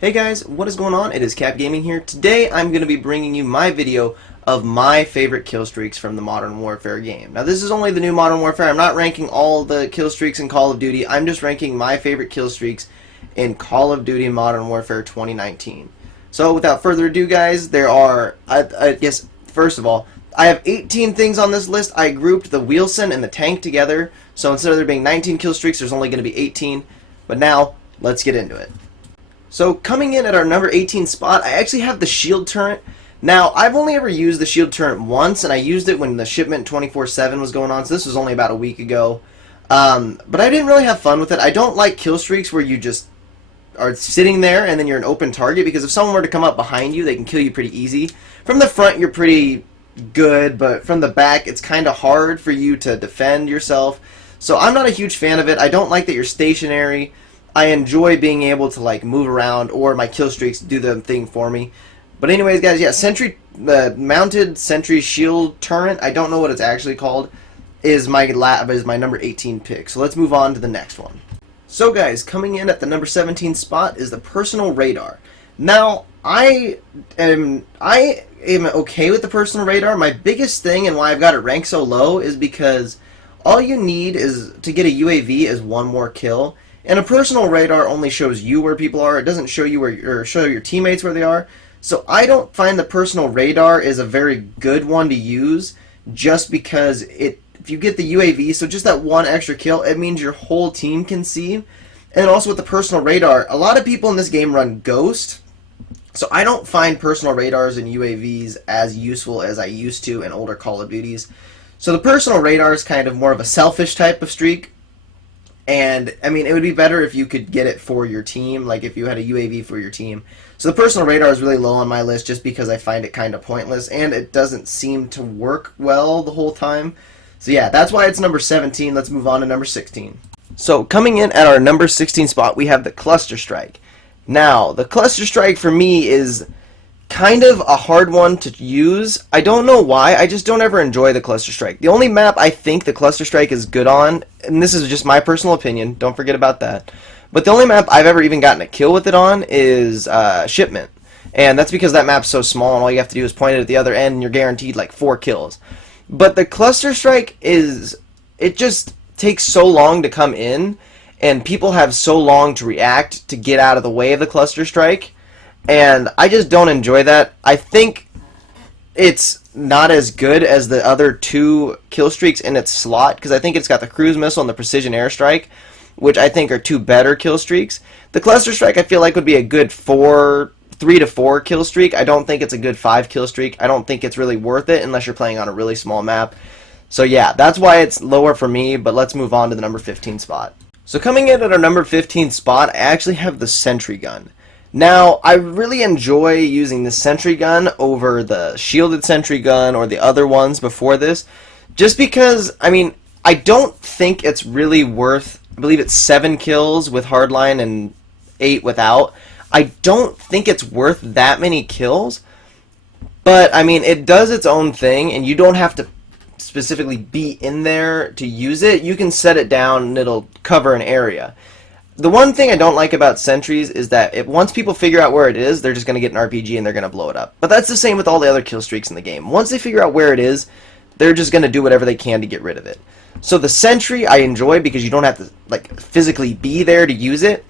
Hey guys, what is going on? It is C.A.P Gaming here. Today I'm going to be bringing you my video of my favorite kill streaks from the Modern Warfare game. Now this is only the new Modern Warfare. I'm not ranking all the kill streaks in Call of Duty. I'm just ranking my favorite kill streaks in Call of Duty Modern Warfare 2019. So without further ado guys, there are, I guess, first of all, I have 18 things on this list. I grouped the Wheelson and the tank together. So instead of there being 19 kill streaks, there's only going to be 18. But now, let's get into it. So coming in at our number 18 spot, I actually have the shield turret. Now, I've only ever used the shield turret once, and I used it when the shipment 24/7 was going on, so this was only about a week ago. But I didn't really have fun with it. I don't like kill streaks where you just are sitting there and then you're an open target, because if someone were to come up behind you, they can kill you pretty easy. From the front, you're pretty good, but from the back, it's kind of hard for you to defend yourself. So I'm not a huge fan of it. I don't like that you're stationary. I enjoy being able to like move around, or my kill streaks do the thing for me. But anyways, guys, yeah, mounted sentry shield turret, I don't know what it's actually called, is my number 18 pick. So let's move on to the next one. So guys, coming in at the number 17 spot is the personal radar. Now, I am okay with the personal radar. My biggest thing and why I've got it ranked so low is because all you need is to get a UAV is one more kill. And a personal radar only shows you where people are. It doesn't show you or show your teammates where they are. So I don't find the personal radar is a very good one to use, just because if you get the UAV, so just that one extra kill, it means your whole team can see. And also with the personal radar, a lot of people in this game run Ghost. So I don't find personal radars and UAVs as useful as I used to in older Call of Duties. So the personal radar is kind of more of a selfish type of streak. And, I mean, it would be better if you could get it for your team, like if you had a UAV for your team. So the personal radar is really low on my list just because I find it kind of pointless, and it doesn't seem to work well the whole time. So yeah, that's why it's number 17. Let's move on to number 16. So coming in at our number 16 spot, we have the Cluster Strike. Now, the Cluster Strike for me is kind of a hard one to use. I don't know why, I just don't ever enjoy the Cluster Strike. The only map I think the Cluster Strike is good on, and this is just my personal opinion, don't forget about that, but the only map I've ever even gotten a kill with it on is Shipment. And that's because that map's so small and all you have to do is point it at the other end and you're guaranteed like 4 kills. But the Cluster Strike it just takes so long to come in, and people have so long to react to get out of the way of the Cluster Strike. And I just don't enjoy that. I think it's not as good as the other 2 kill streaks in its slot, because I think it's got the cruise missile and the precision airstrike, which I think are 2 better kill streaks. The Cluster Strike I feel like would be a good 3 to 4 kill streak. I don't think it's a good 5 kill streak. I don't think it's really worth it unless you're playing on a really small map. So yeah, that's why it's lower for me, but let's move on to the number 15 spot. So coming in at our number 15 spot, I actually have the Sentry Gun. Now, I really enjoy using the Sentry Gun over the shielded Sentry Gun or the other ones before this, just because, I mean, I don't think it's really worth, I believe it's 7 kills with hardline and 8 without. I don't think it's worth that many kills, but, I mean, it does its own thing, and you don't have to specifically be in there to use it. You can set it down and it'll cover an area. The one thing I don't like about sentries is that once people figure out where it is, they're just going to get an RPG and they're going to blow it up. But that's the same with all the other kill streaks in the game. Once they figure out where it is, they're just going to do whatever they can to get rid of it. So the sentry I enjoy because you don't have to like physically be there to use it,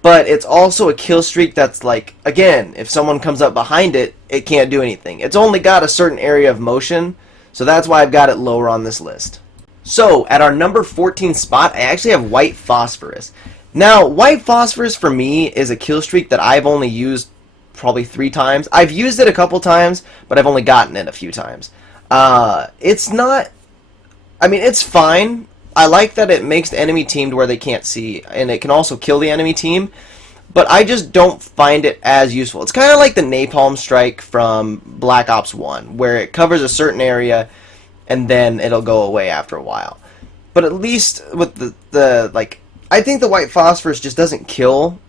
but it's also a kill streak that's like, again, if someone comes up behind it, it can't do anything. It's only got a certain area of motion, so that's why I've got it lower on this list. So at our number 14 spot, I actually have White Phosphorus. Now, White Phosphorus for me is a kill streak that I've only used probably 3 times. I've used it a couple times, but I've only gotten it a few times. It's not, I mean, it's fine. I like that it makes the enemy team to where they can't see, and it can also kill the enemy team, but I just don't find it as useful. It's kind of like the Napalm Strike from Black Ops 1, where it covers a certain area, and then it'll go away after a while. But at least with the I think the White Phosphorus just doesn't kill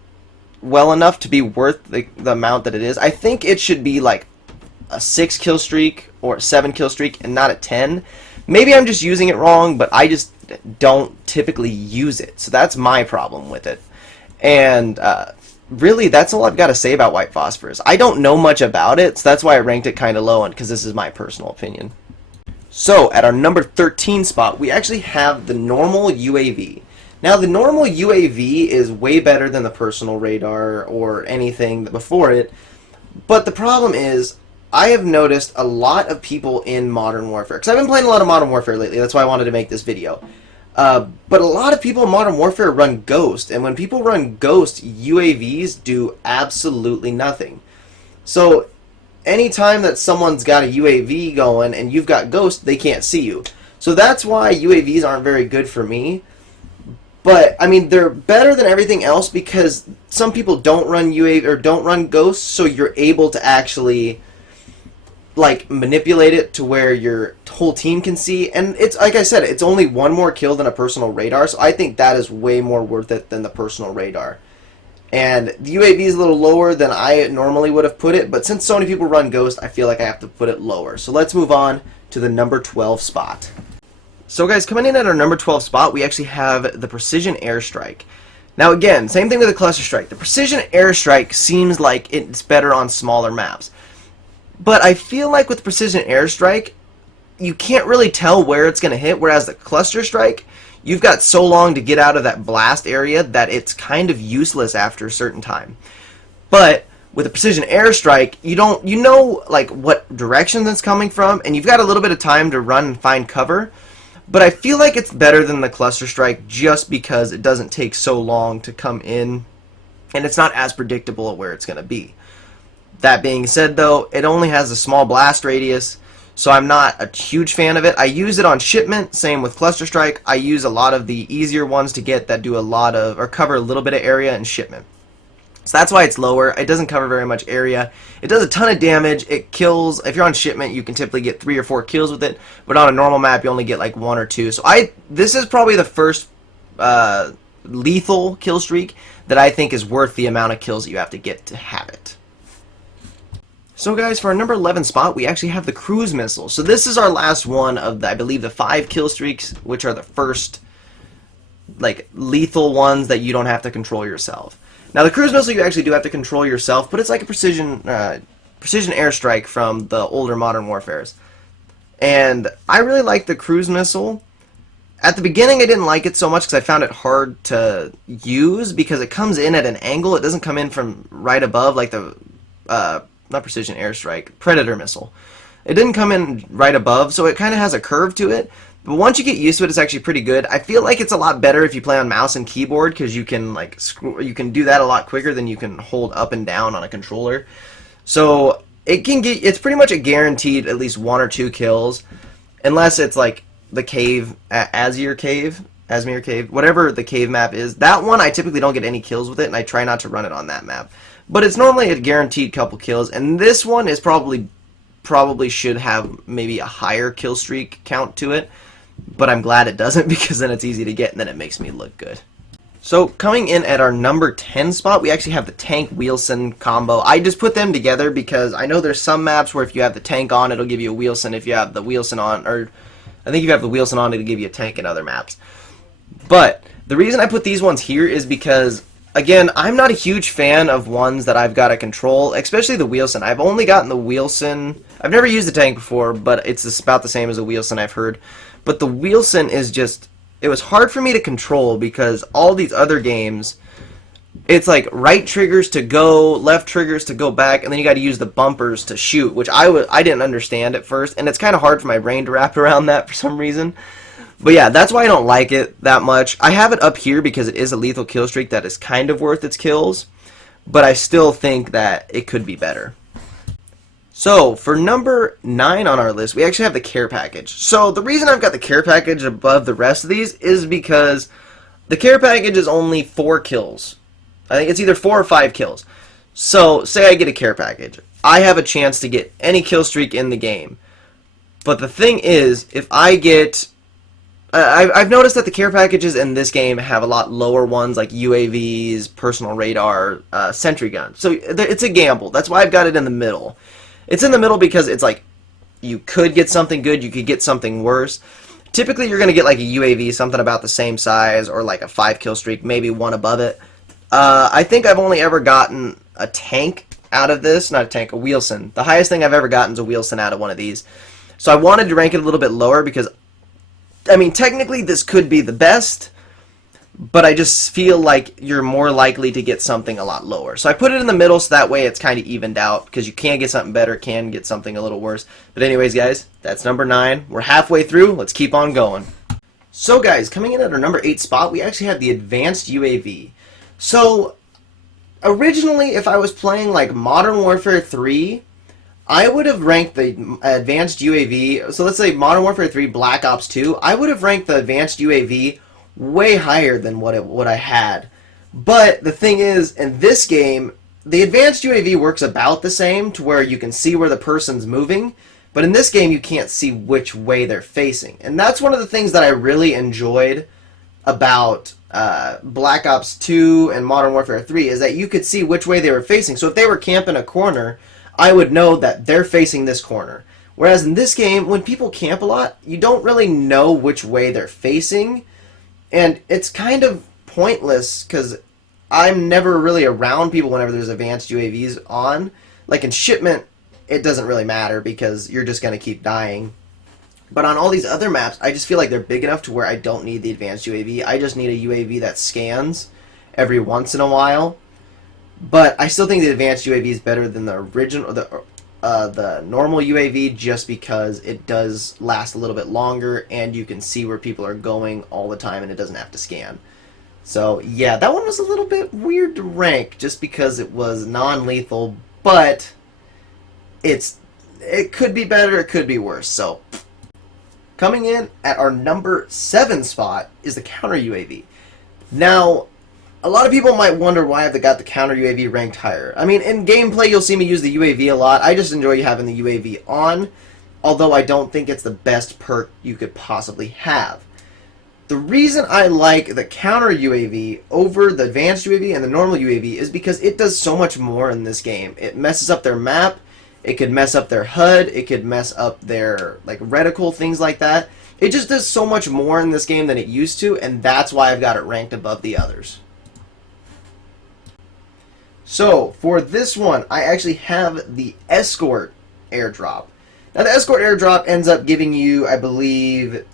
well enough to be worth the amount that it is. I think it should be like a 6 kill streak or a 7 kill streak and not a 10. Maybe I'm just using it wrong, but I just don't typically use it. So that's my problem with it. And really, that's all I've got to say about white phosphorus. I don't know much about it, so that's why I ranked it kind of low, because this is my personal opinion. So, at our number 13 spot, we actually have the normal UAV. Now, the normal UAV is way better than the personal radar or anything before it, but the problem is, I have noticed a lot of people in Modern Warfare, because I've been playing a lot of Modern Warfare lately, that's why I wanted to make this video. But a lot of people in Modern Warfare run Ghost, and when people run Ghost, UAVs do absolutely nothing. So, anytime that someone's got a UAV going and you've got Ghost, they can't see you. So that's why UAVs aren't very good for me. But, I mean, they're better than everything else because some people don't run UAV or don't run Ghosts, so you're able to actually like manipulate it to where your whole team can see, and it's like I said, it's only one more kill than a personal radar, so I think that is way more worth it than the personal radar. And the UAV is a little lower than I normally would have put it, but since so many people run Ghost, I feel like I have to put it lower. So let's move on to the number 12 spot. So guys, coming in at our number 12 spot, we actually have the Precision Airstrike. Now again, same thing with the Cluster Strike. The Precision Airstrike seems like it's better on smaller maps. But I feel like with Precision Airstrike, you can't really tell where it's going to hit, whereas the Cluster Strike, you've got so long to get out of that blast area that it's kind of useless after a certain time. But with a Precision Airstrike, you know like what direction it's coming from, and you've got a little bit of time to run and find cover. But I feel like it's better than the Cluster Strike just because it doesn't take so long to come in, and it's not as predictable at where it's going to be. That being said, though, it only has a small blast radius, so I'm not a huge fan of it. I use it on shipment, same with Cluster Strike. I use a lot of the easier ones to get that do a lot of, or cover a little bit of area in shipment. So that's why it's lower. It doesn't cover very much area. It does a ton of damage. It kills, if you're on shipment, you can typically get 3 or 4 kills with it, but on a normal map, you only get like 1 or 2. So this is probably the first lethal kill streak that I think is worth the amount of kills that you have to get to have it. So guys, for our number 11 spot, we actually have the cruise missile. So this is our last one of the, I believe, the 5 kill streaks, which are the first like lethal ones that you don't have to control yourself. Now the cruise missile you actually do have to control yourself, but it's like a precision airstrike from the older Modern Warfares. And I really like the cruise missile. At the beginning I didn't like it so much because I found it hard to use because it comes in at an angle. It doesn't come in from right above like the not precision airstrike, Predator missile. It didn't come in right above, so it kind of has a curve to it. But once you get used to it, it's actually pretty good. I feel like it's a lot better if you play on mouse and keyboard because you can like you can do that a lot quicker than you can hold up and down on a controller. So it's pretty much a guaranteed at least 1 or 2 kills, unless it's like the cave, Azir Cave, whatever the cave map is. That one I typically don't get any kills with it, and I try not to run it on that map. But it's normally a guaranteed couple kills, and this one is probably should have maybe a higher kill streak count to it, but I'm glad it doesn't because then it's easy to get and then it makes me look good. So coming in at our number 10 spot, we actually have the tank Wheelson combo. I just put them together because I know there's some maps where if you have the tank on, it'll give you a Wheelson. If you have the Wheelson on, or I think if you have the Wheelson on, it'll give you a tank in other maps. But the reason I put these ones here is because, again, I'm not a huge fan of ones that I've got to control, especially the Wheelson. I've only gotten the Wheelson. I've never used the tank before, but it's about the same as a Wheelson, I've heard. But the Wheelson is just, it was hard for me to control because all these other games, it's like right triggers to go, left triggers to go back, and then you got to use the bumpers to shoot, which I didn't understand at first, and it's kind of hard for my brain to wrap around that for some reason. But yeah, that's why I don't like it that much. I have it up here because it is a lethal kill streak that is kind of worth its kills, but I still think that it could be better. So, for number 9 on our list, we actually have the care package. So, the reason I've got the care package above the rest of these is because the care package is only 4 kills. I think it's either 4 or 5 kills. So, say I get a care package. I have a chance to get any kill streak in the game. But the thing is, if I get... I've noticed that the care packages in this game have a lot lower ones like UAVs, personal radar, Sentry Gun. So it's a gamble. That's why I've got it in the middle. It's in the middle because it's like you could get something good, you could get something worse. Typically you're going to get like a UAV, something about the same size, or like a 5 kill streak, maybe one above it. I think I've only ever gotten a tank out of this. Not a tank, a Wheelson. The highest thing I've ever gotten is a Wheelson out of one of these. So I wanted to rank it a little bit lower because, I mean, technically this could be the best, but I just feel like you're more likely to get something a lot lower. So I put it in the middle so that way it's kind of evened out, because you can get something better, can get something a little worse. But anyways, guys, that's number 9. We're halfway through. Let's keep on going. So guys, coming in at our number 8 spot, we actually have the Advanced UAV. So originally, if I was playing like Modern Warfare 3, I would have ranked the Advanced UAV, so let's say Modern Warfare 3 Black Ops 2, I would have ranked the Advanced UAV way higher than what I had. But the thing is, in this game, the Advanced UAV works about the same to where you can see where the person's moving, but in this game you can't see which way they're facing. And that's one of the things that I really enjoyed about Black Ops 2 and Modern Warfare 3 is that you could see which way they were facing. So if they were camping a corner, I would know that they're facing this corner. Whereas in this game, when people camp a lot, you don't really know which way they're facing. And it's kind of pointless because I'm never really around people whenever there's advanced UAVs on. Like in shipment, it doesn't really matter because you're just going to keep dying. But on all these other maps, I just feel like they're big enough to where I don't need the advanced UAV. I just need a UAV that scans every once in a while. But I still think the advanced UAV is better than the original, the normal UAV, just because it does last a little bit longer and you can see where people are going all the time and it doesn't have to scan. So yeah, that one was a little bit weird to rank just because it was non-lethal, but it could be better, it could be worse. So coming in at our number 7 spot is the counter UAV. Now, a lot of people might wonder why I've got the counter UAV ranked higher. I mean, in gameplay, you'll see me use the UAV a lot. I just enjoy having the UAV on, although I don't think it's the best perk you could possibly have. The reason I like the counter UAV over the advanced UAV and the normal UAV is because it does so much more in this game. It messes up their map, it could mess up their HUD, it could mess up their like reticle, things like that. It just does so much more in this game than it used to, and that's why I've got it ranked above the others. So, for this one, I actually have the Escort Airdrop. Now, the Escort Airdrop ends up giving you, I believe,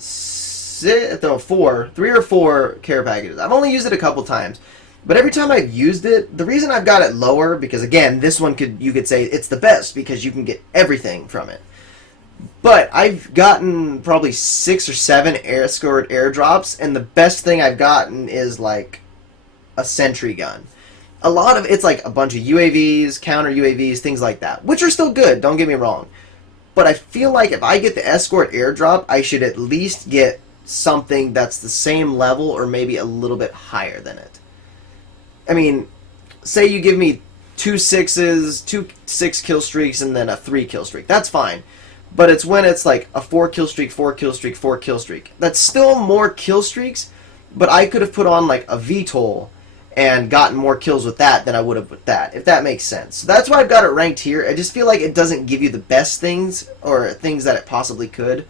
3 or 4 care packages. I've only used it a couple times, but every time I've used it, the reason I've got it lower, because again, this one you could say it's the best because you can get everything from it. But I've gotten probably 6 or 7 Escort Airdrops, and the best thing I've gotten is like a Sentry Gun. A lot of it's like a bunch of UAVs, counter UAVs, things like that, which are still good, don't get me wrong. But I feel like if I get the Escort Airdrop, I should at least get something that's the same level or maybe a little bit higher than it. I mean, say you give me 2 6s, 2 6 kill streaks, and then a 3 kill streak. That's fine. But it's when it's like a 4 kill streak, 4 kill streak, 4 kill streak. That's still more kill streaks, but I could have put on like a Beetle and gotten more kills with that than I would have with that, if that makes sense. So that's why I've got it ranked here. I just feel like it doesn't give you the best things, or things that it possibly could.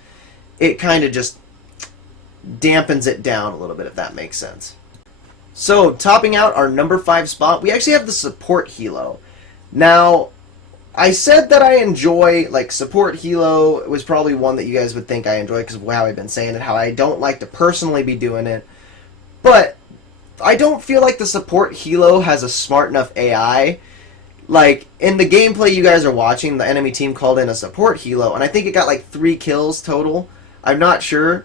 It kind of just dampens it down a little bit, if that makes sense. So, topping out our number 5 spot, we actually have the Support Helo. Now, I said that I enjoy, like, Support Helo was probably one that you guys would think I enjoy because of how I've been saying it, how I don't like to personally be doing it. But I don't feel like the Support Helo has a smart enough AI. Like, in the gameplay you guys are watching, the enemy team called in a Support Helo, and I think it got like 3 kills total. I'm not sure,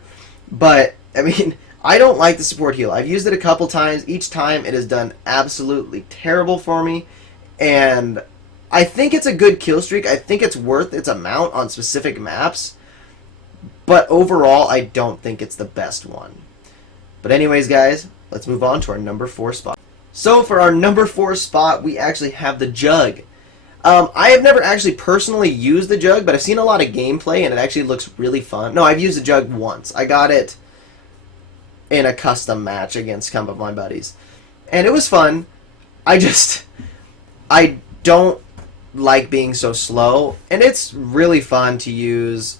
but, I mean, I don't like the Support Helo. I've used it a couple times. Each time it has done absolutely terrible for me, and I think it's a good kill streak. I think it's worth its amount on specific maps, but overall, I don't think it's the best one. But anyways, guys, let's move on to our number 4 spot. So for our number 4 spot, we actually have the Jug. I have never actually personally used the Jug, but I've seen a lot of gameplay, and it actually looks really fun. No, I've used the Jug once. I got it in a custom match against some of my buddies, and it was fun. I don't like being so slow, and it's really fun to use,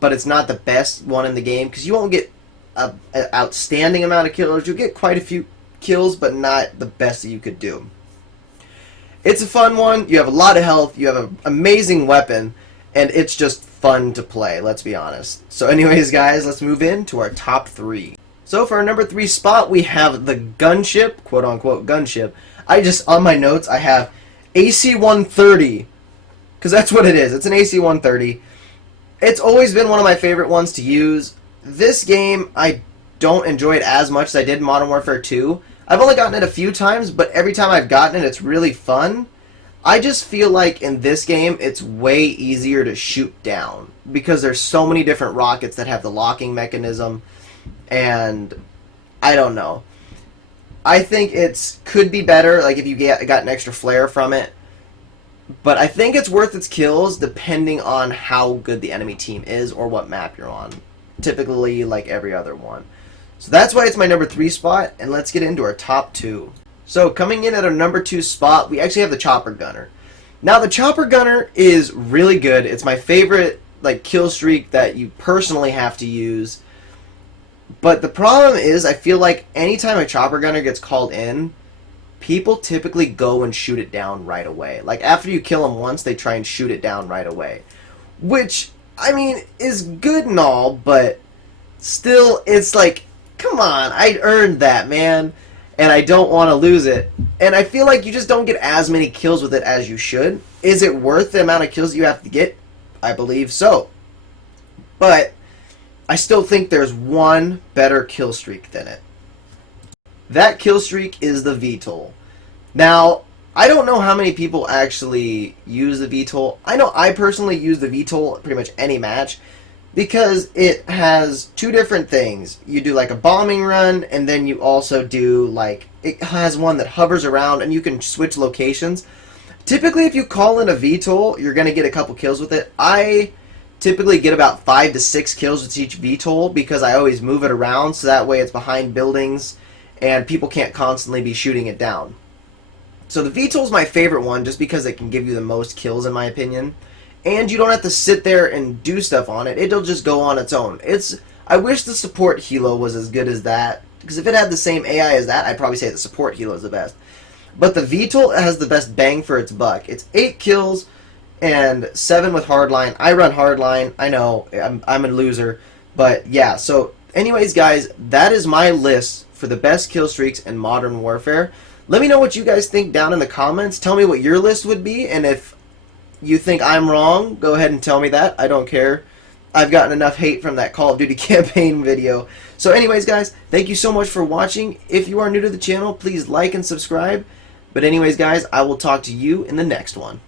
but it's not the best one in the game because you won't get an outstanding amount of kills. You'll get quite a few kills, but not the best that you could do. It's a fun one. You have a lot of health. You have an amazing weapon, and it's just fun to play, let's be honest. So anyways, guys, let's move into our top 3. So for our number 3 spot, we have the Gunship, quote-unquote Gunship. On my notes, I have AC-130, because that's what it is. It's an AC-130. It's always been one of my favorite ones to use. This game, I don't enjoy it as much as I did in Modern Warfare 2. I've only gotten it a few times, but every time I've gotten it, it's really fun. I just feel like in this game, it's way easier to shoot down because there's so many different rockets that have the locking mechanism, and I don't know. I think it could be better, like if you got an extra flare from it, but I think it's worth its kills depending on how good the enemy team is or what map you're on. Typically, like every other one. So that's why it's my number 3 spot, and let's get into our top 2. So coming in at our number 2 spot, we actually have the Chopper Gunner. Now the Chopper Gunner is really good. It's my favorite kill streak that you personally have to use. But the problem is, I feel like anytime a Chopper Gunner gets called in, people typically go and shoot it down right away. Like after you kill them once, they try and shoot it down right away. Which, I mean, is good and all, but still, it's like, come on, I earned that, man, and I don't want to lose it. And I feel like you just don't get as many kills with it as you should. Is it worth the amount of kills you have to get? I believe so. But I still think there's one better kill streak than it. That kill streak is the Beetle. Now, I don't know how many people actually use the Beetle. I know I personally use the Beetle pretty much any match, because it has 2 different things. You do like a bombing run, and then you also do it has one that hovers around and you can switch locations. Typically if you call in a VTOL, you're going to get a couple kills with it. I typically get about 5 to 6 kills with each VTOL because I always move it around, so that way it's behind buildings and people can't constantly be shooting it down. So the VTOL is my favorite one just because it can give you the most kills in my opinion. And you don't have to sit there and do stuff on it. It'll just go on its own. I wish the support Helo was as good as that, because if it had the same AI as that, I'd probably say the support Helo is the best. But the Beetle has the best bang for its buck. It's 8 kills and 7 with hardline. I run hardline. I know, I'm a loser. But yeah, so anyways, guys, that is my list for the best kill streaks in Modern Warfare. Let me know what you guys think down in the comments. Tell me what your list would be, and if you think I'm wrong, go ahead and tell me that. I don't care. I've gotten enough hate from that Call of Duty campaign video. So anyways, guys, thank you so much for watching. If you are new to the channel, please like and subscribe. But anyways, guys, I will talk to you in the next one.